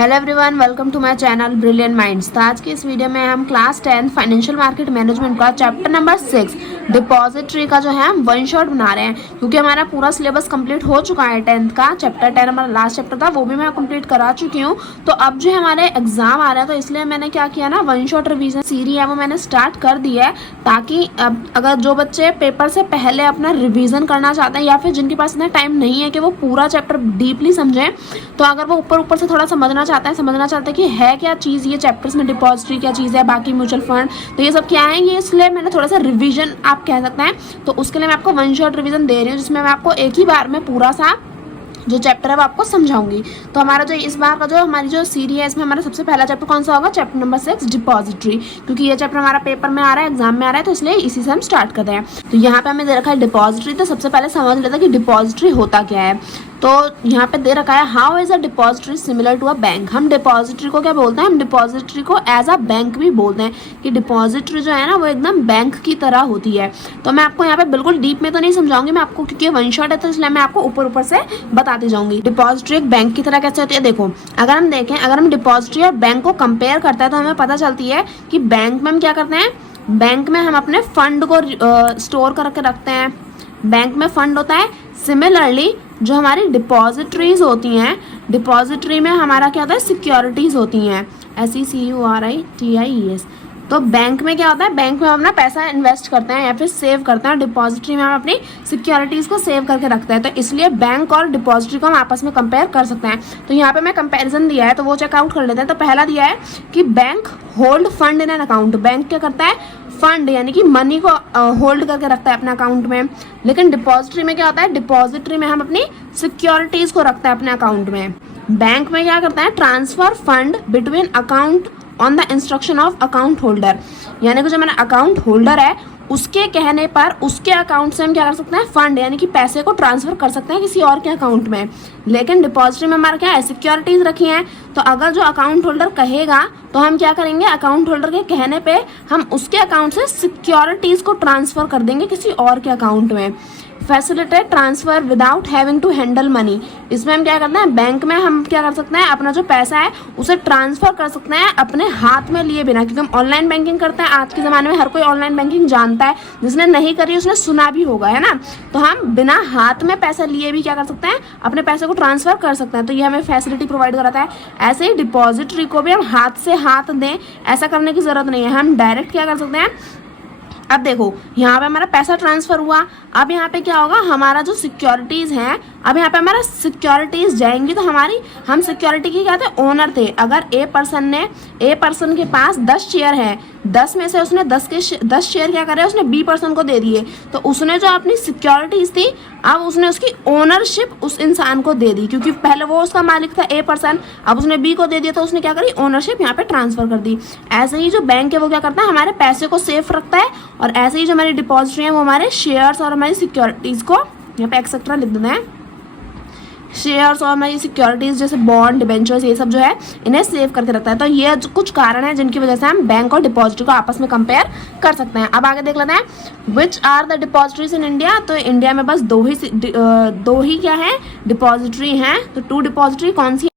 Hello everyone, welcome to my channel brilliant minds. तो आज की इस वीडियो में हम क्लास 10 फाइनेंशियल मार्केट मैनेजमेंट का चैप्टर नंबर 6 डिपॉजिटरी का जो है हम वन शॉट बना रहे हैं, क्योंकि हमारा पूरा सिलेबस कंप्लीट हो चुका है। 10th का चैप्टर 10 हमारा लास्ट चैप्टर था, वो भी मैं कंप्लीट करा चुकी हूँ। तो अब जो हमारे एग्जाम आ रहा है, तो इसलिए मैंने क्या किया ना, वन शॉट रिविजन सीरीज है वो मैंने स्टार्ट कर दी है, ताकि अब अगर जो बच्चे पेपर से पहले अपना रिविजन करना चाहते हैं या फिर जिनके पास इतना टाइम नहीं है कि वो पूरा चैप्टर डीपली समझें, तो अगर वो ऊपर से थोड़ा समझना चाहते हैं कि है क्या चीज़ ये चैप्टर्स में, डिपॉजिटरी क्या चीज़ है, बाकी म्यूचुअल फंड, तो ये सब क्या है, ये इसलिए मैंने थोड़ा सा रिवीजन आप कह सकते हैं। तो उसके लिए मैं आपको वन शॉट रिवीजन दे रही हूँ, जिसमें मैं आपको एक ही बार में पूरा सा जो चैप्टर है वो आपको समझाऊंगी। तो हमारा जो इस बार का जो हमारी जो सीरीज है, इसमें हमारा सबसे पहला चैप्टर कौन सा होगा, चैप्टर नंबर 6 डिपॉजिटरी, क्योंकि ये चैप्टर हमारा पेपर में आ रहा है, एग्जाम में आ रहा है, तो इसलिए इसी से हम स्टार्ट करते हैं। तो यहाँ पे हमें दे रखा है डिपॉजिटरी। तो सबसे पहले समझ लेते हैं कि डिपॉजिटरी होता क्या है। तो यहाँ पे दे रखा है how is a depository similar to a bank. हम डिपॉजिटरी को क्या बोलते हैं, हम डिपॉजिटरी को एज अ बैंक भी बोलते हैं, कि डिपॉजिटरी जो है ना वो एकदम बैंक की तरह होती है। तो मैं आपको यहाँ पे बिल्कुल डीप में तो नहीं समझाऊंगी मैं आपको, क्योंकि वन शॉट है, तो इसलिए मैं आपको ऊपर से बताती जाऊंगी डिपॉजिटरी एक बैंक की तरह कैसे होती है। देखो, अगर हम देखें, अगर हम डिपॉजिटरी और बैंक को कंपेयर करते हैं, तो हमें पता चलती है कि बैंक में हम क्या करते हैं, बैंक में हम अपने फंड को स्टोर करके रखते हैं, बैंक में फंड होता है। सिमिलरली जो हमारी डिपॉजिटरीज होती हैं, डिपॉजिटरी में हमारा क्या होता है, सिक्योरिटीज होती हैं, SECURITIES। तो बैंक में क्या होता है, बैंक में हम अपना पैसा इन्वेस्ट करते हैं या फिर सेव करते हैं, डिपॉजिटरी में हम अपनी सिक्योरिटीज को सेव करके रखते हैं। तो इसलिए बैंक और डिपॉजिटरी को हम आपस में कंपेयर कर सकते हैं। तो यहाँ पे मैं कंपैरिजन दिया है, तो वो चेकआउट कर लेते हैं। तो पहला दिया है कि bank hold fund in an account. Bank क्या करता है, फंड यानी कि मनी को होल्ड करके रखता है अपने अकाउंट में। लेकिन डिपॉजिटरी में क्या होता है, डिपॉजिटरी में हम अपनी सिक्योरिटीज को रखते हैं अपने अकाउंट में। बैंक में क्या करता है, transfer fund between account on the instruction of account holder, यानी कि जो हमारा अकाउंट होल्डर है उसके कहने पर उसके अकाउंट से हम क्या कर सकते हैं, फंड यानी कि पैसे को ट्रांसफर कर सकते हैं किसी और के अकाउंट में। लेकिन डिपॉजिटरी में हमारा क्या है, सिक्योरिटीज रखी हैं। तो अगर जो अकाउंट होल्डर कहेगा तो हम क्या करेंगे, अकाउंट होल्डर के कहने पे हम उसके अकाउंट से सिक्योरिटीज को ट्रांसफर कर देंगे किसी और के अकाउंट में। Facilitate transfer without having to handle money. इसमें हम क्या करते हैं, बैंक में हम क्या कर सकते हैं, अपना जो पैसा है उसे ट्रांसफर कर सकते हैं अपने हाथ में लिए बिना, क्योंकि हम ऑनलाइन बैंकिंग करते हैं। आज के ज़माने में हर कोई ऑनलाइन बैंकिंग जानता है, जिसने नहीं करी उसने सुना भी होगा, है ना। तो हम बिना हाथ में पैसा लिए भी क्या कर सकते हैं, अपने पैसे को ट्रांसफर कर सकते हैं। तो ये हमें फैसिलिटी प्रोवाइड कराता है। ऐसे ही डिपॉजिटरी को भी हम हाथ से हाथ दें ऐसा करने की ज़रूरत नहीं है, हम डायरेक्ट क्या कर सकते हैं। अब देखो, यहाँ पे हमारा पैसा ट्रांसफर हुआ, अब यहाँ पे क्या होगा, हमारा जो सिक्योरिटीज हैं, अब यहाँ पे हमारा सिक्योरिटीज जाएंगी, तो हम सिक्योरिटी की क्या थे, ओनर थे। अगर ए पर्सन के पास 10 शेयर है, 10 में से उसने 10 शेयर क्या करे, उसने बी पर्सन को दे दिए। तो उसने जो अपनी सिक्योरिटीज थी, अब उसने उसकी ओनरशिप उस इंसान को दे दी, क्योंकि पहले वो उसका मालिक था ए पर्सन, अब उसने बी को दे दिया, तो उसने क्या करी, ओनरशिप यहाँ पे ट्रांसफर कर दी। ऐसे ही जो बैंक है वो क्या करता है, हमारे पैसे को सेफ रखता है, और ऐसे ही जो हमारी डिपॉजिटरी है वो हमारे शेयर्स और हमारी सिक्योरिटीज को यहाँ पे एक्सेट्रा लिख देना है। शेयर्स और हमारी सिक्योरिटीज जैसे बॉन्ड, डिबेंचर्स, ये सब जो है इन्हें सेव करके रखता है। तो ये कुछ कारण है जिनकी वजह से हम बैंक और डिपॉजिटरी को आपस में कंपेयर कर सकते हैं। अब आगे देख लेते हैं, which are the depositories in India. तो इंडिया में बस दो ही क्या है, डिपॉजिटरी हैं। तो 2 डिपॉजिटरी कौन सी,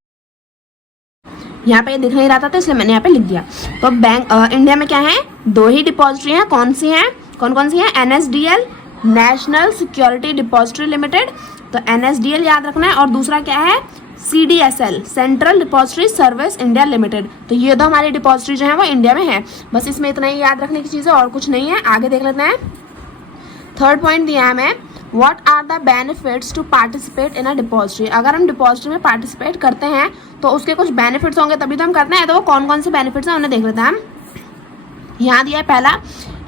यहाँ पे दिख नहीं रहा था तो इसलिए मैंने यहाँ पे लिख दिया। तो बैंक इंडिया में क्या है, 2 ही डिपॉजिटरी हैं। कौन सी हैं, कौन सी है, NSDL, national security depository limited. तो NSDL याद रखना है, और दूसरा क्या है, CDSL, central depository service India limited. तो ये 2 हमारी डिपॉजिटरी जो है वो इंडिया में है। बस इसमें इतना ही याद रखने की चीज़ है और कुछ नहीं है। आगे देख लेते हैं, 3rd पॉइंट दिया है हमें, what are the benefits to participate in a depository. अगर हम डिपॉजिटरी में पार्टिसिपेट करते हैं तो उसके कुछ बेनिफिट्स होंगे, तभी तो हम करते हैं। तो वो कौन से बेनिफिट्स हैं उन्हें देख लेते हैं हम। यहाँ दिया है पहला,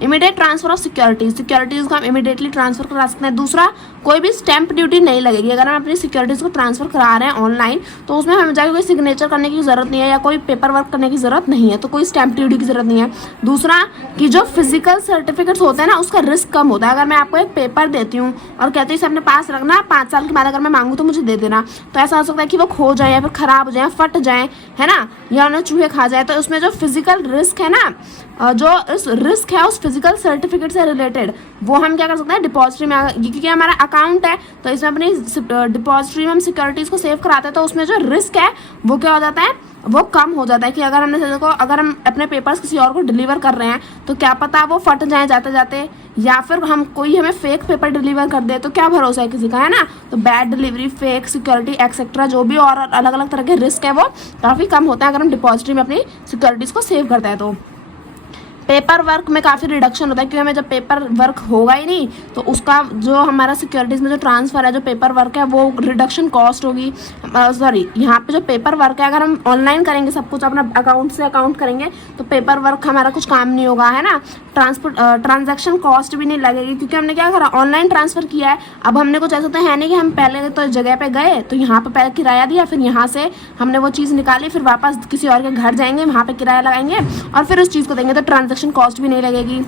इमीडिएट ट्रांसफर ऑफ सिक्योरिटीज को हम इमीडिएटली ट्रांसफर करा सकते हैं। दूसरा, कोई भी स्टैंप ड्यूटी नहीं लगेगी। अगर हम अपनी सिक्योरिटीज को ट्रांसफर करा रहे हैं ऑनलाइन, तो उसमें हमें जाकर कोई सिग्नेचर करने की जरूरत नहीं है या कोई पेपर वर्क करने की जरूरत नहीं है, तो कोई स्टैंप ड्यूटी की जरूरत नहीं है। दूसरा, कि जो फिजिकल सर्टिफिकेट्स होते हैं ना, उसका रिस्क कम होता है। अगर मैं आपको एक पेपर देती हूँ और कहती हूँ इसे अपने पास रखना, 5 साल के बाद अगर मैं मांगू तो मुझे दे देना, तो ऐसा हो सकता है कि वो खो जाए या फिर खराब हो जाए, फट जाए, है ना, या उन्हें चूहे खा जाए। तो उसमें जो फिजिकल रिस्क है ना, जो इस रिस्क है उस फिजिकल सर्टिफिकेट से रिलेटेड, वो हम क्या कर सकते हैं, डिपॉजिटरी में, क्योंकि हमारा अकाउंट है तो इसमें अपनी डिपॉजिटरी में हम सिक्योरिटीज़ को सेव कराते हैं, तो उसमें जो रिस्क है वो क्या हो जाता है, वो कम हो जाता है। कि अगर हमने देखो, अगर हम अपने पेपर्स किसी और को डिलीवर कर रहे हैं तो क्या पता वो फट जाए जाते जाते, या फिर हम कोई हमें फेक पेपर डिलीवर कर दे तो क्या भरोसा है किसी का, है ना। तो bad delivery, fake security etcetera जो भी और अलग अलग तरह के रिस्क है वो काफ़ी कम होता है अगर हम डिपॉजिटरी में अपनी सिक्योरिटीज़ को सेव करते हैं। तो पेपर वर्क में काफ़ी रिडक्शन होता है, क्योंकि हमें जब पेपर वर्क होगा ही नहीं तो उसका जो हमारा सिक्योरिटीज़ में जो ट्रांसफ़र है, जो पेपर वर्क है, वो रिडक्शन कॉस्ट होगी। सॉरी, यहाँ पे जो पेपर वर्क है अगर हम ऑनलाइन करेंगे, सब कुछ अपना अकाउंट से अकाउंट करेंगे तो पेपर वर्क हमारा कुछ काम नहीं होगा, है ना। ट्रांजैक्शन कॉस्ट भी नहीं लगेगी, क्योंकि हमने क्या करा, ऑनलाइन ट्रांसफ़र किया है। अब हमने कुछ ऐसा तो है नहीं कि हम पहले तो जगह पे गए तो यहाँ पे पहले किराया दिया, फिर यहाँ से हमने वो चीज़ निकाली, फिर वापस किसी और के घर जाएंगे, वहाँ पे किराया लगाएंगे और फिर उस चीज़ को देंगे, तो ट्रांजैक्शन कॉस्ट भी नहीं लगेगी।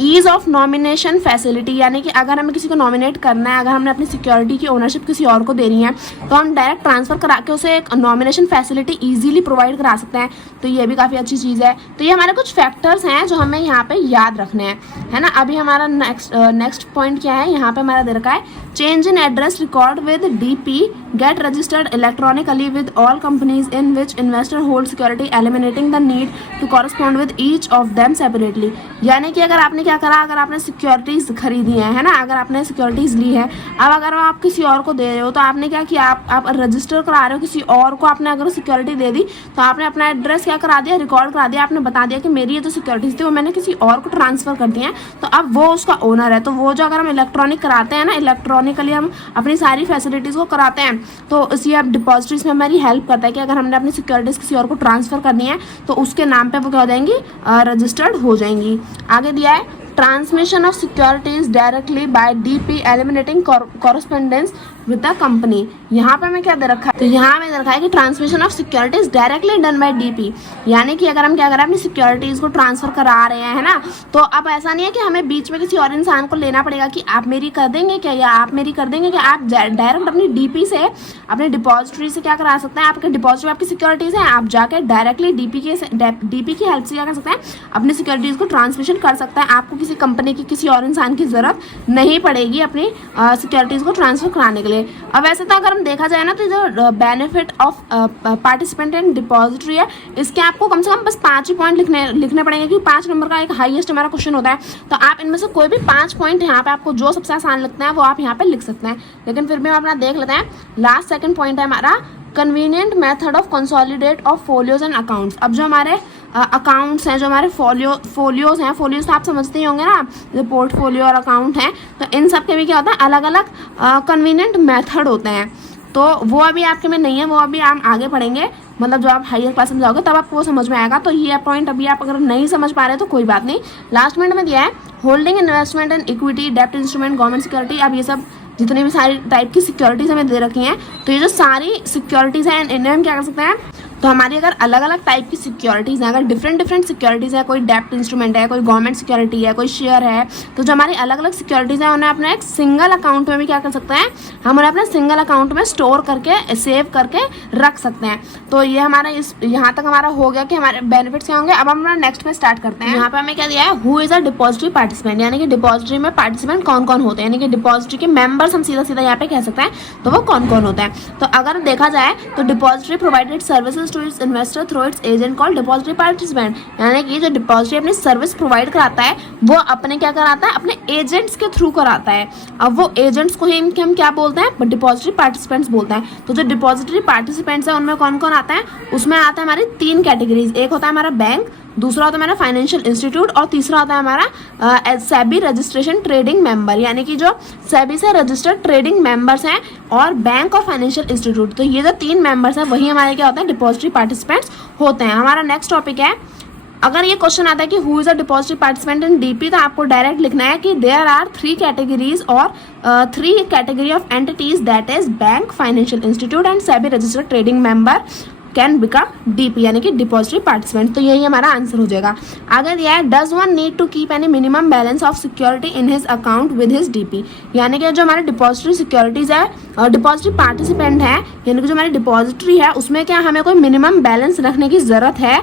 ईज ऑफ नॉमिनेशन फैसिलिटी, यानी कि अगर हमें किसी को नॉमिनेट करना है, अगर हमने अपनी सिक्योरिटी की ओनरशिप किसी और को देनी है तो हम डायरेक्ट ट्रांसफ़र करा के उसे एक नॉमिनेशन फैसिलिटी इजीली प्रोवाइड करा सकते हैं। तो ये भी काफ़ी अच्छी चीज़ है। तो ये हमारे कुछ फैक्टर्स हैं जो हमें यहाँ पे याद रखने हैं, है ना। अभी हमारा नेक्स्ट पॉइंट क्या है, यहाँ पे हमारा दे रखा है change in address record with DP get registered electronically with all companies in which investor hold security, eliminating the need to correspond with each of them separately. यानी कि अगर आपने क्या करा, अगर आपने सिक्योरिटीज़ खरीदी है ना, अगर आपने सिक्योरिटीज़ ली है, अब अगर आप किसी और को दे रहे हो तो आपने क्या किया, आप रजिस्टर करा रहे हो किसी और को, आपने अगर सिक्योरिटी दे दी तो आपने अपना एड्रेस क्या करा दिया, रिकॉर्ड करा दिया, आपने बता दिया कि मेरी ये जो सिक्योरिटीज़ थी वो मैंने किसी और को ट्रांसफ़र कर दी है, तो अब वो उसका ओनर है। तो वो जो अगर हम इलेक्ट्रॉनिक कराते हैं ना, इलेक्ट्रॉनिकली हम अपनी सारी फैसिलिटीज़ को कराते हैं, तो इसी अब डिपॉजिटरीज में हमारी हेल्प करता है कि अगर हमने अपनी सिक्योरिटीज़ किसी और को ट्रांसफ़र करनी है तो उसके नाम पे वो क्या हो जाएंगी, रजिस्टर्ड हो जाएंगी। आगे दिया है transmission of securities directly by DP eliminating correspondence with the company. यहाँ पे हमें क्या दे रखा है, तो यहाँ हमें दे रखा है कि transmission of securities directly done by DP, यानी कि अगर हम क्या करें, अपनी सिक्योरिटीज को ट्रांसफर करा रहे हैं, है ना, तो अब ऐसा नहीं है कि हमें बीच में किसी और इंसान को लेना पड़ेगा कि आप मेरी कर देंगे क्या, या आप मेरी कर देंगे क्या। आप डायरेक्ट अपनी DP से, अपने डिपॉजिटरी से क्या करा सकते हैं, आपके डिपॉजिटरी आपकी सिक्योरिटीज हैं, आप जाकर डायरेक्टली DP की हेल्प से क्या कर सकते हैं, अपनी सिक्योरिटीज को ट्रांसमिशन कर सकते हैं। आपको किसी कंपनी की, किसी और इंसान की जरूरत नहीं पड़ेगी अपनी सिक्योरिटीज को ट्रांसफर कराने के लिए। अब वैसे तो अगर हम देखा जाए ना, तो जो benefit of participant in depository है, इसके आपको कम से कम बस 5 ही पॉइंट लिखने पड़ेंगे, क्योंकि 5 नंबर का एक हाईएस्ट हमारा क्वेश्चन होता है। तो आप इनमें से कोई भी 5 पॉइंट यहाँ पे आपको जो सबसे आसान लगता है वो आप यहाँ पे लिख सकते हैं। लेकिन फिर भी हम अपना देख लेते हैं। लास्ट सेकंड पॉइंट है हमारा convenient method of consolidate of folios and accounts. अब जो हमारे अकाउंट्स हैं, जो हमारे फोलियोज हैं, फोलियोज तो आप समझते ही होंगे ना, जो पोर्टफोलियो और अकाउंट हैं, तो इन सब के भी क्या होता है, अलग अलग कन्वीनियंट मेथड होते हैं। तो वो अभी आपके में नहीं है, वो अभी हम आगे पढ़ेंगे, मतलब जब आप हायर क्लास में जाओगे तब आपको वो समझ में आएगा। तो ये पॉइंट अभी आप अगर नहीं समझ पा रहे तो कोई बात नहीं। लास्ट मिनट में दिया है होल्डिंग इन्वेस्टमेंट एंड इक्विटी, डेप्ट इंस्ट्रूमेंट, गवर्नमेंट सिक्योरिटी। अब ये सब जितनी भी सारी टाइप की सिक्योरिटीज़ हमें दे रखी हैं, तो ये जो सारी सिक्योरिटीज़ हैं इन्हें हम क्या कर सकते हैं, तो हमारी अगर अलग अलग टाइप की सिक्योरिटीज़ हैं, अगर डिफरेंट सिक्योरिटीज़ है, कोई डेप्ट इंस्ट्रूमेंट है, कोई गवर्नमेंट सिक्योरिटी है, कोई शेयर है, तो जो हमारी अलग अलग सिक्योरिटीज़ हैं उन्हें अपने एक सिंगल अकाउंट में भी क्या कर सकते हैं, हम उन्हें अपने सिंगल अकाउंट में स्टोर करके, सेव करके रख सकते हैं। तो ये हमारा यहाँ तक हमारा हो गया कि हमारे बेनिफिट्स क्या होंगे। अब हम नेक्स्ट में स्टार्ट करते हैं। यहाँ पे हमें क्या दिया है, who is a depository participant, यानी कि डिपॉजिटरी में पार्टिसिपेंट कौन कौन होते हैं, यानी कि डिपॉजिटरी के मेंबर्स हम सीधा सीधा यहाँ पे कह सकते हैं, तो वो कौन कौन होते हैं। तो अगर देखा जाए तो depository provided services to its investor through its agent called depository participant, यानी कि जो डिपॉजिटरी अपनी सर्विस प्रोवाइड कराता है वो अपने क्या कराता है, अपने एजेंट्स के थ्रू कराता है। अब वो एजेंट्स को ही हम क्या बोलते हैं, डिपॉजिटरी पार्टिसिपेंट्स बोलते हैं। तो जो डिपॉजिटरी पार्टिसिपेंट्स है उनमें कौन कौन आता है, उसमें आता है हमारी 3 कैटेगरीज। एक होता है हमारा बैंक, दूसरा होता है हमारा फाइनेंशियल इंस्टीट्यूट, और तीसरा होता है हमारा सेबी रजिस्ट्रेशन ट्रेडिंग मेंबर, यानी कि जो सेबी से रजिस्टर्ड ट्रेडिंग मेंबर्स हैं, और बैंक और फाइनेंशियल इंस्टीट्यूट। तो ये जो 3 मेंबर्स हैं वही हमारे क्या होते हैं, डिपॉजिटरी पार्टिसिपेंट्स होते हैं। हमारा नेक्स्ट टॉपिक है, अगर ये क्वेश्चन आता है कि who is a depository participant in DP, तो आपको डायरेक्ट लिखना है कि देयर आर 3 कैटेगरीज और 3 category of entities, that is bank, financial institute and SEBI registered trading member can become DP, यानी कि डिपॉजिटरी पार्टिसिपेंट। तो यही हमारा आंसर हो जाएगा। आगे दिया है does one need to keep any minimum balance of security in his account with his DP, यानी कि जो हमारे डिपॉजिटरी सिक्योरिटीज है और डिपॉजिटरी पार्टिसिपेंट है, यानी कि जो हमारी डिपॉजिटरी है उसमें क्या हमें कोई मिनिमम बैलेंस रखने की जरूरत है।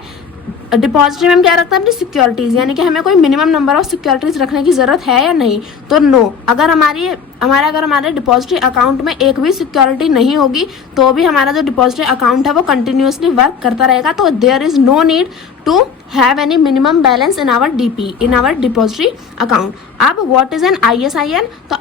डिपॉजिटरी में हम क्या रखते हैं, अपनी सिक्योरिटीज़, यानी कि हमें कोई मिनिमम नंबर ऑफ सिक्योरिटीज़ रखने की ज़रूरत है या नहीं, तो नो। अगर हमारी हमारा अगर हमारे डिपॉजिटरी अकाउंट में एक भी सिक्योरिटी नहीं होगी तो भी हमारा जो डिपॉजिटरी अकाउंट है वो कंटिन्यूसली वर्क करता रहेगा। तो there is no need to have any minimum balance in our DP, in our depository account. अब व्हाट इज एन ISIN? तो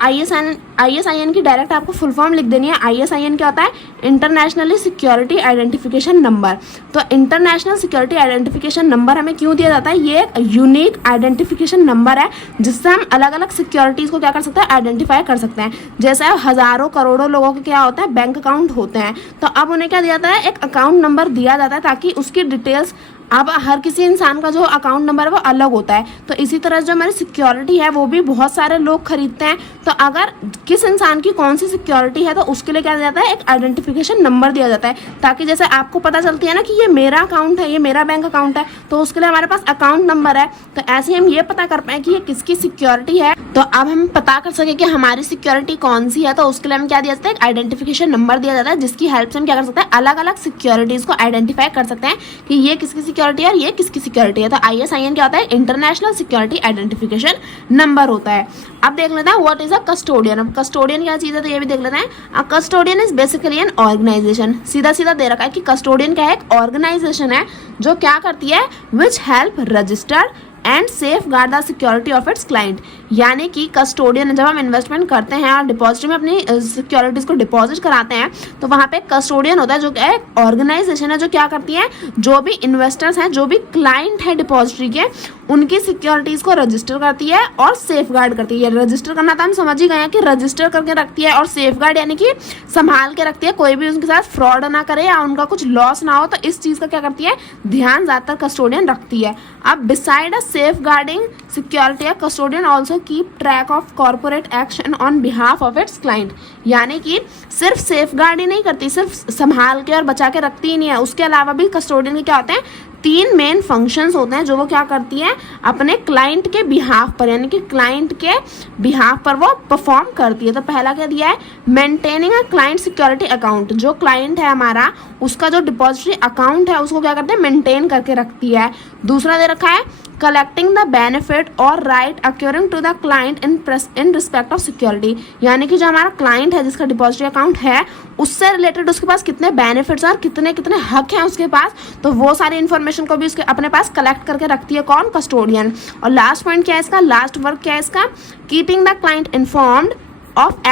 ISIN की डायरेक्ट आपको फुल फॉर्म लिख देनी है। ISIN क्या होता है? Internationally security identification number. तो इंटरनेशनल सिक्योरिटी आइडेंटिफिकेशन नंबर हमें क्यों दिया जाता है? ये एक यूनिक आइडेंटिफिकेशन नंबर है जिससे हम अलग अलग सिक्योरिटीज को क्या कर सकते हैं? आइडेंटिफाई कर सकते हैं। जैसे हजारों करोड़ों लोगों के क्या होता है? बैंक अकाउंट होते हैं। तो अब उन्हें क्या दिया जाता है? एक अकाउंट नंबर दिया जाता है ताकि उसकी डिटेल्स, अब हर किसी इंसान का जो अकाउंट नंबर है वो अलग होता है। तो इसी तरह जो हमारी सिक्योरिटी है वो भी बहुत सारे लोग खरीदते हैं। तो अगर किस इंसान की कौन सी सिक्योरिटी है तो उसके लिए क्या दिया जाता है? एक आइडेंटिफिकेशन नंबर दिया जाता है, ताकि जैसे आपको पता चलती है ना कि ये मेरा अकाउंट है, ये मेरा बैंक अकाउंट है, तो उसके लिए हमारे पास अकाउंट नंबर है। तो ऐसे हम ये पता कर पाए कि ये किसकी सिक्योरिटी है। तो अब हम पता कर सके कि हमारी सिक्योरिटी कौन सी है, तो उसके लिए हम क्या दिया जाता है? एक आइडेंटिफिकेशन नंबर दिया जाता है, जिसकी हेल्प से हम क्या कर सकते हैं? अलग अलग सिक्योरिटीज को आइडेंटिफाई कर सकते हैं कि ये किसकी सिक्योरिटी है और ये किसकी सिक्योरिटी है। तो ISIN क्या होता है? इंटरनेशनल सिक्योरिटी आइडेंटिफिकेशन नंबर होता है। अब देख लेते हैं व्हाट इज अ कस्टोडियन। अब कस्टोडियन क्या चीज है तो ये भी देख लेते हैं। A custodian is basically an organisation. सीधा सीधा दे रखा है कि कस्टोडियन क्या है? एक ऑर्गेनाइजेशन है जो क्या करती है? Which help registered and safe guard the security of its client. यानी कि कस्टोडियन, जब हम इन्वेस्टमेंट करते हैं और डिपॉजिटरी में अपनी सिक्योरिटीज को डिपॉजिट कराते हैं तो वहाँ पे कस्टोडियन होता है जो क्या है? ऑर्गेनाइजेशन है जो क्या करती है? जो भी इन्वेस्टर्स हैं, जो भी क्लाइंट है डिपॉजिटरी के, उनकी सिक्योरिटीज को रजिस्टर करती है और सेफ गार्ड करती है। रजिस्टर करना तो हम समझ ही गए हैं कि रजिस्टर करके रखती है, और सेफ गार्ड यानी कि संभाल के रखती है, कोई भी उनके साथ फ्रॉड ना करे या उनका कुछ लॉस ना हो। तो इस चीज का क्या करती है? ध्यान ज्यादातर कस्टोडियन रखती है। अब beside a safeguarding security, a custodian also keep track of corporate action on behalf of its client। यानी कि सिर्फ सेफ गार्ड ही नहीं करती, सिर्फ संभाल के और बचा के रखती ही नहीं है, उसके अलावा भी कस्टोडियन के क्या होते हैं? 3 मेन फंक्शंस होते हैं जो वो क्या करती है? अपने क्लाइंट के बिहाफ पर, यानी कि क्लाइंट के बिहाफ पर वो परफॉर्म करती है। तो पहला क्या दिया है? Maintaining a client security account. जो क्लाइंट है हमारा, उसका जो डिपॉजिटरी अकाउंट है उसको क्या करते हैं? मेंटेन करके रखती है। दूसरा दे रखा है कलेक्टिंग द बेनिफिट और right accruing to the client in respect of security. यानी कि जो हमारा क्लाइंट है जिसका डिपॉजिटरी अकाउंट है, उससे रिलेटेड उसके पास कितने बेनिफिट्स और कितने कितने हक हैं उसके पास, तो वो सारी इन्फॉर्मेशन को भी उसके अपने पास कलेक्ट करके रखती है। कौन? कस्टोडियन। और लास्ट पॉइंट क्या है इसका? लास्ट वर्क क्या है इसका? Keeping the client informed of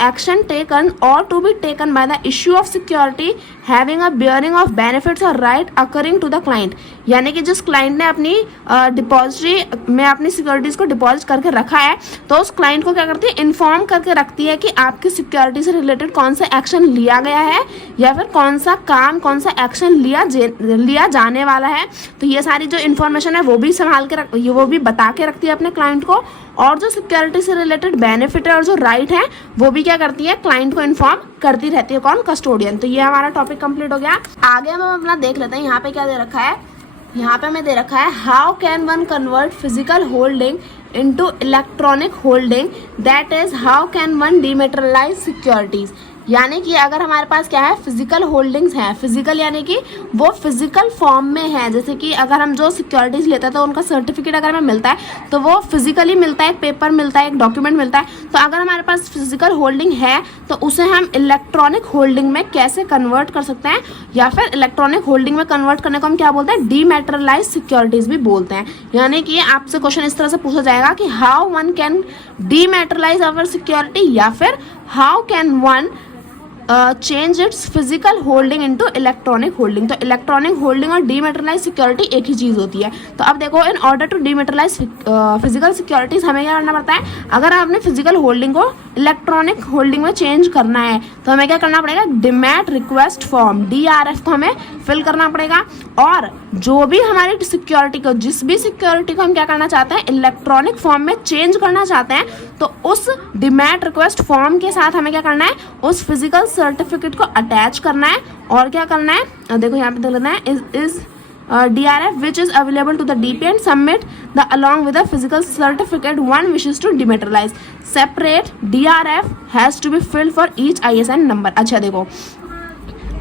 action taken or to be taken by the issue of security having a bearing of benefits or right occurring to the client। यानी कि जिस client ने अपनी डिपॉजिटरी में अपनी सिक्योरिटीज को डिपॉजिट करके रखा है, तो उस क्लाइंट को क्या करती है? इन्फॉर्म करके रखती है कि आपकी सिक्योरिटी से रिलेटेड कौन सा एक्शन लिया गया है या फिर कौन सा काम, कौन सा एक्शन लिया जाने वाला है। तो ये सारी जो इन्फॉर्मेशन है वो भी संभाल के वो भी बता के रखती है अपने क्लाइंट को, और जो सिक्योरिटी से रिलेटेड बेनिफिट है और जो राइट है वो भी क्या करती है? क्लाइंट को इन्फॉर्म करती रहती है। कौन? कस्टोडियन। तो ये हमारा टॉपिक कंप्लीट हो गया। आगे हम अपना देख लेते हैं। यहाँ पे क्या दे रखा है? यहाँ पे हमें दे रखा है how can one convert physical holding into electronic holding, that is how can one dematerialise securities. यानी कि अगर हमारे पास क्या है? फिजिकल होल्डिंग्स हैं। फिजिकल यानी कि वो फिजिकल फॉर्म में है। जैसे कि अगर हम जो सिक्योरिटीज लेते हैं तो उनका सर्टिफिकेट अगर हमें मिलता है तो वो फिजिकली मिलता है, एक पेपर मिलता है, एक डॉक्यूमेंट मिलता है। तो अगर हमारे पास फिजिकल होल्डिंग है तो उसे हम इलेक्ट्रॉनिक होल्डिंग में कैसे कन्वर्ट कर सकते हैं, या फिर इलेक्ट्रॉनिक होल्डिंग में कन्वर्ट करने को हम क्या बोलते हैं? डीमेटेरियलाइज सिक्योरिटीज भी बोलते हैं। यानी कि आपसे क्वेश्चन इस तरह से पूछा जाएगा कि how one can dematerialise our security, या फिर how can one change its physical holding into electronic holding. तो इलेक्ट्रॉनिक होल्डिंग और डीमेटेरियलाइज सिक्योरिटी एक ही चीज होती है। तो अब देखो, in order to dematerialise physical securities हमें क्या करना पड़ता है? अगर हम अपने फिजिकल होल्डिंग को इलेक्ट्रॉनिक होल्डिंग में चेंज करना है तो हमें क्या करना पड़ेगा? डिमैट रिक्वेस्ट फॉर्म DRF को हमें फिल करना पड़ेगा। और जो भी हमारी सिक्योरिटी को, जिस भी सिक्योरिटी को हम क्या करना चाहते हैं? इलेक्ट्रॉनिक फॉर्म में चेंज करना चाहते हैं, तो उस डिमैट रिक्वेस्ट फॉर्म के साथ हमें क्या करना है? उस फिजिकल सर्टिफिकेट को अटैच करना है। और क्या करना है? देखो यहाँ पे देख लेना है is DRF which is available to the DP and submit the along with the physical certificate one wishes to dematerialize. Separate DRF has to be filled for each ISIN number। अच्छा देखो,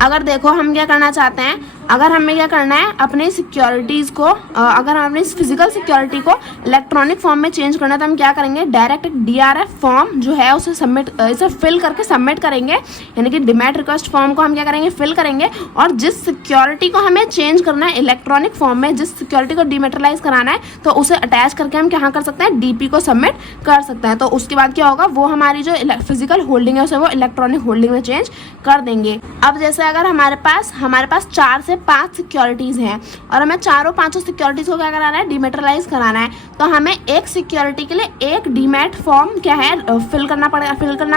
अगर देखो हम क्या करना चाहते हैं? अगर हमें क्या करना है, अपने सिक्योरिटीज़ को अगर हमने इस फिजिकल सिक्योरिटी को इलेक्ट्रॉनिक फॉर्म में चेंज करना है तो हम क्या करेंगे, डायरेक्ट एक DRF फॉर्म जो है उसे इसे फिल करके सबमिट करेंगे। यानी कि डीमैट रिक्वेस्ट फॉर्म को हम क्या करेंगे, फिल करेंगे, और जिस सिक्योरिटी को हमें चेंज करना है इलेक्ट्रॉनिक फॉर्म में, जिस सिक्योरिटी को डीमेटरलाइज कराना है, तो उसे अटैच करके हम क्या कर सकते हैं, DP को सबमिट कर सकते हैं। तो उसके बाद क्या होगा, वो हमारी जो फिजिकल होल्डिंग है उसे वो इलेक्ट्रॉनिक होल्डिंग में चेंज कर देंगे। अब जैसे अगर हमारे पास 4 से 5 सिक्योरिटीज़ हैं और हमें चारों पांचों सिक्योरिटीज़ को क्या कराना है, डीमेटरलाइज कराना है, तो हमें एक सिक्योरिटी के लिए एक डीमैट फॉर्म क्या है फिल करना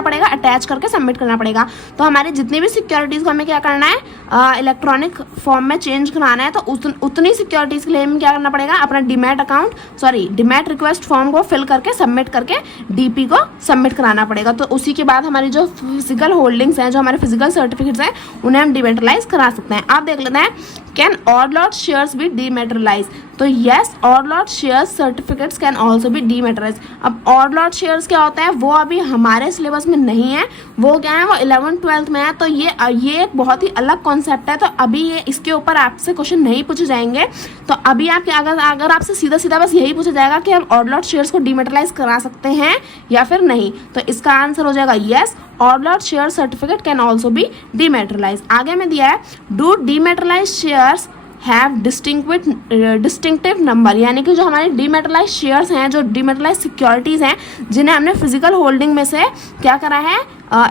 पड़ेगा, अटैच करके सबमिट करना पड़ेगा। तो हमारी जितनी भी सिक्योरिटीज़ को हमें क्या करना है, इलेक्ट्रॉनिक फॉर्म में चेंज कराना है, तो उतनी सिक्योरिटीज़ के लिए हमें क्या करना पड़ेगा, अपना डीमैट रिक्वेस्ट फॉर्म को फिल करके सबमिट करके DP को सबमिट कराना पड़ेगा। तो उसी के बाद हमारी जो फिजिकल होल्डिंग्स हैं, जो हमारे फिजिकल सर्टिफिकेट्स हैं, उन्हें हम डीमेटरलाइज करा सकते हैं। आप देख लेते हैं, can odd lot shares be dematerialise? तो yes, odd lot shares certificates can also be dematerialise. अब ऑड लॉट शेयर्स क्या होता है, वो अभी हमारे सिलेबस में नहीं है, वो क्या है, वो 11th-12th में है। तो ये एक बहुत ही अलग कॉन्सेप्ट है, तो अभी ये इसके ऊपर आपसे क्वेश्चन नहीं पूछे जाएंगे। तो अभी आप अगर आपसे सीधा बस यही पूछा जाएगा कि हम ऑड लॉट शेयर्स को डीमेटरलाइज करा सकते हैं या फिर नहीं, तो इसका आंसर हो जाएगा yes, odd lot share certificate can also be dematerialise. आगे में दिया है, do dematerialise shares have distinctive number? यानी कि जो हमारे डीमेटरलाइज शेयर्स हैं, जो डीमेटरलाइज सिक्योरिटीज़ हैं, जिन्हें हमने फिजिकल होल्डिंग में से क्या करा है,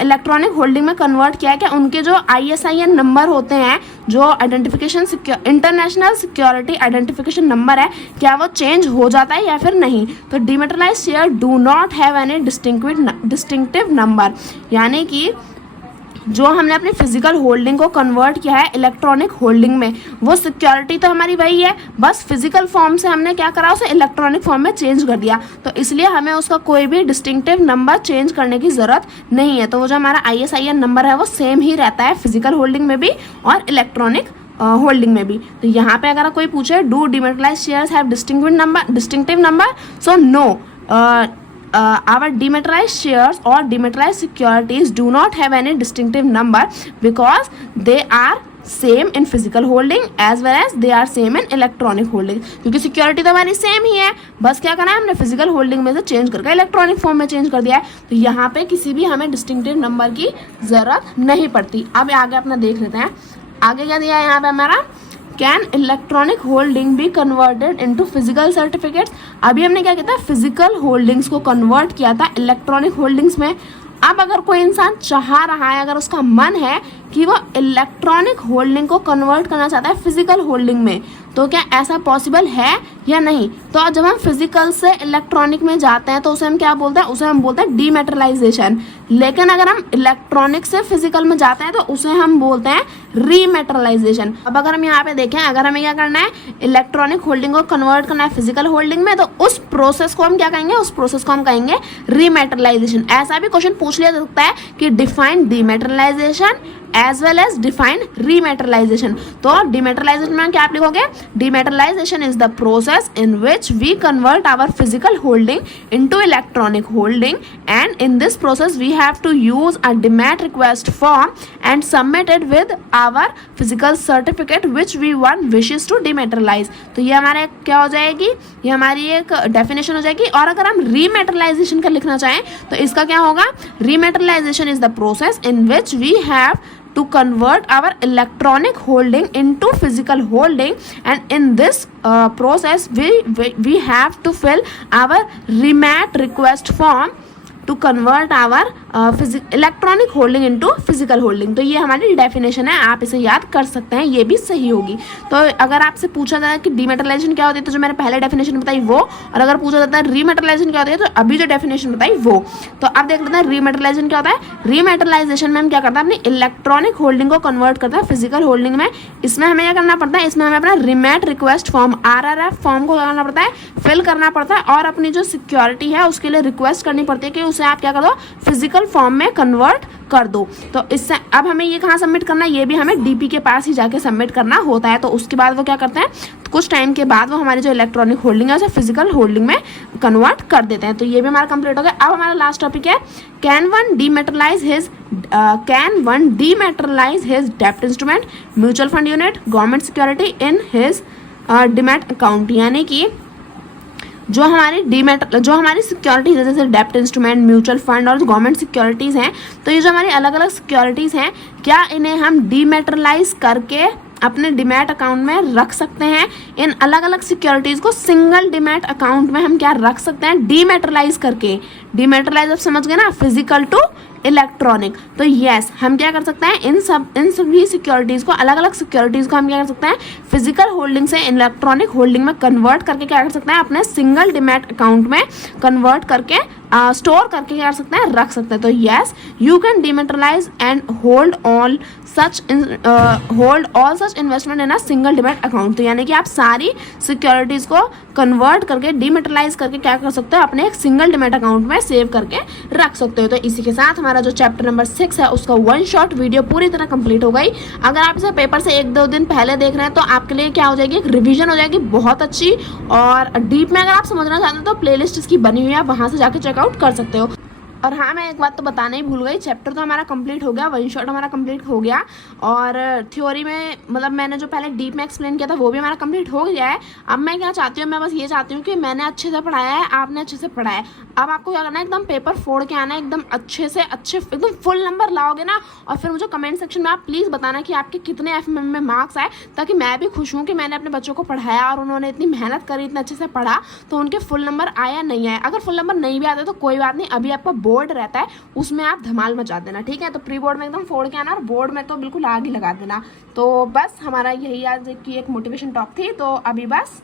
इलेक्ट्रॉनिक होल्डिंग में कन्वर्ट किया है, क्या उनके जो ISIN नंबर होते हैं, जो इंटरनेशनल सिक्योरिटी आइडेंटिफिकेशन नंबर है, क्या वो चेंज हो जाता है या फिर नहीं? तो dematerialise share do not have any distinctive number. यानी कि जो हमने अपनी फिजिकल होल्डिंग को कन्वर्ट किया है इलेक्ट्रॉनिक होल्डिंग में, वो सिक्योरिटी तो हमारी वही है, बस फिजिकल फॉर्म से हमने क्या करा, उसे इलेक्ट्रॉनिक फॉर्म में चेंज कर दिया। तो इसलिए हमें उसका कोई भी डिस्टिंक्टिव नंबर चेंज करने की ज़रूरत नहीं है। तो वो जो हमारा ISIN नंबर है वो सेम ही रहता है फिजिकल होल्डिंग में भी और इलेक्ट्रॉनिक होल्डिंग में भी। तो यहाँ पे अगर कोई पूछे, do dematerialise shares have distinctive number? So no, our demeterized shares or demeterized securities do not have any distinctive number because they are same in physical holding as well as they are same in electronic holding. क्योंकि security तो हमारी same ही है, बस क्या करना है, हमने physical holding में से चेंज करके इलेक्ट्रॉनिक फॉर्म में चेंज कर दिया है। तो यहाँ पे किसी भी हमें डिस्टिंक्टिव नंबर की ज़रूरत नहीं पड़ती। अब आगे अपना देख लेते हैं, आगे क्या दिया है यहाँ पे हमारा, can electronic holding be converted into physical certificates? अभी हमने क्या किया था, फिजिकल होल्डिंग्स को कन्वर्ट किया था इलेक्ट्रॉनिक होल्डिंग्स में। अब अगर कोई इंसान चाह रहा है, अगर उसका मन है कि वो इलेक्ट्रॉनिक होल्डिंग को कन्वर्ट करना चाहता है फिजिकल होल्डिंग में, तो क्या ऐसा पॉसिबल है या नहीं? तो जब हम फिजिकल से इलेक्ट्रॉनिक में जाते हैं तो उसे हम क्या बोलते हैं, उसे हम बोलते हैं डीमेटरलाइजेशन। लेकिन अगर हम इलेक्ट्रॉनिक से फिजिकल में जाते हैं तो उसे हम बोलते हैं रीमेटरलाइजेशन। अब अगर हम यहाँ पे देखें, अगर हमें क्या करना है, इलेक्ट्रॉनिक होल्डिंग को कन्वर्ट करना है फिजिकल होल्डिंग में, तो उस प्रोसेस को हम क्या कहेंगे, उस प्रोसेस को हम कहेंगे रीमेटरलाइजेशन। ऐसा भी क्वेश्चन पूछ लिया जा सकता है कि define dematerialisation as well as define rematerialisation. तो डीमेटरलाइजेशन में क्या आप लिखोगे, dematerialisation is the process in which we convert our physical holding into electronic holding, and in this process we have to use a demat request form and submit it with our physical certificate which we one wishes to dematerialise. तो ये हमारे क्या हो जाएगी, ये हमारी एक definition हो जाएगी। और अगर हम रीमेटरलाइजेशन का लिखना चाहें तो इसका क्या होगा, rematerialization is the process in which we have to convert our electronic holding into physical holding, and in this process we have to fill our remat request form to convert our electronic holding into physical holding. तो ये हमारी definition है, आप इसे याद कर सकते हैं, ये भी सही होगी। तो अगर आपसे पूछा जाए कि डीमेटरलाइजेशन क्या होती है, तो जो मैंने पहले डेफिनेशन बताई वो, और अगर पूछा जाता है रीमेटरलाइजेशन क्या होती है, तो अभी जो डेफिनेशन बताई वो। तो अब देख लेते हैं रीमेटरलाइजेशन क्या होता है। रीमेटरलाइजेशन में हम क्या करते हैं, अपनी इलेक्ट्रॉनिक होल्डिंग को कन्वर्ट करते हैं फिजिकल होल्डिंग में। इसमें हमें क्या करना पड़ता है, इसमें हमें अपना remit request form RRF form को करना पड़ता है, फिल करना पड़ता है, और अपनी जो सिक्योरिटी है उसके लिए रिक्वेस्ट करनी पड़ती है कि उसे आप क्या कर दो, फिजिकल फॉर्म में कन्वर्ट कर दो। तो इससे अब हमें ये कहाँ सबमिट करना है, ये भी हमें DP के पास ही जाके सबमिट करना होता है। तो उसके बाद वो क्या करते हैं, कुछ टाइम के बाद वो हमारी जो इलेक्ट्रॉनिक होल्डिंग है उसे फिजिकल होल्डिंग में कन्वर्ट कर देते हैं। तो ये भी हमारा कंप्लीट हो गया। अब हमारा लास्ट टॉपिक है कैन वन डीमेटेरियलाइज हिज डेब्ट instrument, mutual fund unit, government security in his demat account. यानी कि जो हमारी सिक्योरिटीज है जैसे डेब्ट इंस्ट्रूमेंट, म्यूचुअल फंड और गवर्नमेंट सिक्योरिटीज़ हैं, तो ये जो हमारी अलग अलग सिक्योरिटीज़ हैं, क्या इन्हें हम डीमेटेरियलाइज करके अपने डीमैट अकाउंट में रख सकते हैं? इन अलग अलग सिक्योरिटीज़ को सिंगल डीमैट अकाउंट में हम क्या रख सकते हैं? डीमेटेरियलाइज करके। डीमेटेरियलाइज आप समझ गए ना, फिजिकल टू इलेक्ट्रॉनिक। तो यस, हम क्या कर सकते हैं, इन सभी सिक्योरिटीज़ को, अलग अलग सिक्योरिटीज़ को हम क्या कर सकते हैं, फिजिकल होल्डिंग से इलेक्ट्रॉनिक होल्डिंग में कन्वर्ट करके क्या कर सकते हैं, अपने सिंगल डीमैट अकाउंट में कन्वर्ट करके स्टोर करके क्या कर सकते हैं, रख सकते हैं। तो yes, you can dematerialise and hold all such investment in a single demat account. तो यानी कि आप सारी सिक्योरिटीज़ को कन्वर्ट करके, डीमेटेरियलाइज करके क्या कर सकते हो, अपने एक सिंगल डीमैट अकाउंट में सेव करके रख सकते हो। तो इसी के साथ हमारा जो चैप्टर नंबर 6 है उसका वन शॉट वीडियो पूरी तरह कंप्लीट हो गई। अगर आप इसे पेपर से 1-2 दिन पहले देख रहे हैं तो आपके लिए क्या हो जाएगी, एक रिवीजन हो जाएगी बहुत अच्छी। और डीप में अगर आप समझना चाहते हो तो प्लेलिस्ट इसकी बनी हुई है, आप वहाँ से जाके चेकआउट कर सकते हो। और हाँ, मैं एक बात तो बताना ही भूल गई, चैप्टर तो हमारा कंप्लीट हो गया, वन शॉट हमारा कंप्लीट हो गया, और थ्योरी में मतलब मैंने जो पहले डीप में एक्सप्लेन किया था वो भी हमारा कंप्लीट हो गया है। अब मैं क्या चाहती हूँ, मैं बस ये चाहती हूँ कि मैंने अच्छे से पढ़ाया है, आपने अच्छे से पढ़ाया है। अब आपको क्या करना है, एकदम पेपर फोड़ के आना है, एकदम अच्छे से अच्छे, एकदम फुल नंबर लाओगे ना, और फिर मुझे कमेंट सेक्शन में आप प्लीज़ बताना कि आपके कितने FMM में मार्क्स आए, ताकि मैं भी खुश हूँ कि मैंने अपने बच्चों को पढ़ाया और उन्होंने इतनी मेहनत करी, इतने अच्छे से पढ़ा, तो उनके फुल नंबर आया नहीं आया। अगर फुल नंबर नहीं भी आते तो कोई बात नहीं, अभी आपका बोर्ड रहता है, उसमें आप धमाल मचा देना, ठीक है। तो प्री बोर्ड में एकदम फोड़ के आना और बोर्ड में तो बिल्कुल आग ही लगा देना। तो बस हमारा यही आज की एक मोटिवेशन टॉक थी। तो अभी बस,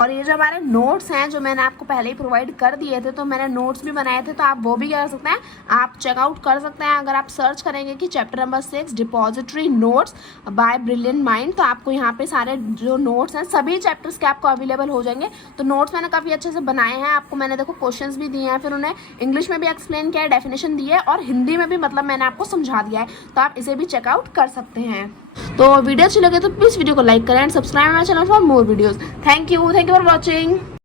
और ये जो हमारे नोट्स हैं जो मैंने आपको पहले ही प्रोवाइड कर दिए थे, तो मैंने नोट्स भी बनाए थे, तो आप वो भी क्या कर सकते हैं, आप चेकआउट कर सकते हैं। अगर आप सर्च करेंगे कि chapter number 6 depository notes by brilliant mind, तो आपको यहाँ पे सारे जो नोट्स हैं सभी चैप्टर्स के आपको अवेलेबल हो जाएंगे। तो नोट्स मैंने काफ़ी अच्छे से बनाए हैं, आपको मैंने देखो क्वेश्चंस भी दिए हैं, फिर उन्हें इंग्लिश में भी एक्सप्लेन किया है, डेफिनेशन दी है, और हिंदी में भी मतलब मैंने आपको समझा दिया है, तो आप इसे भी चेकआउट कर सकते हैं। तो वीडियो अच्छी लगे तो प्लीज़ वीडियो को लाइक करें and subscribe my channel for more videos. Thank you for watching.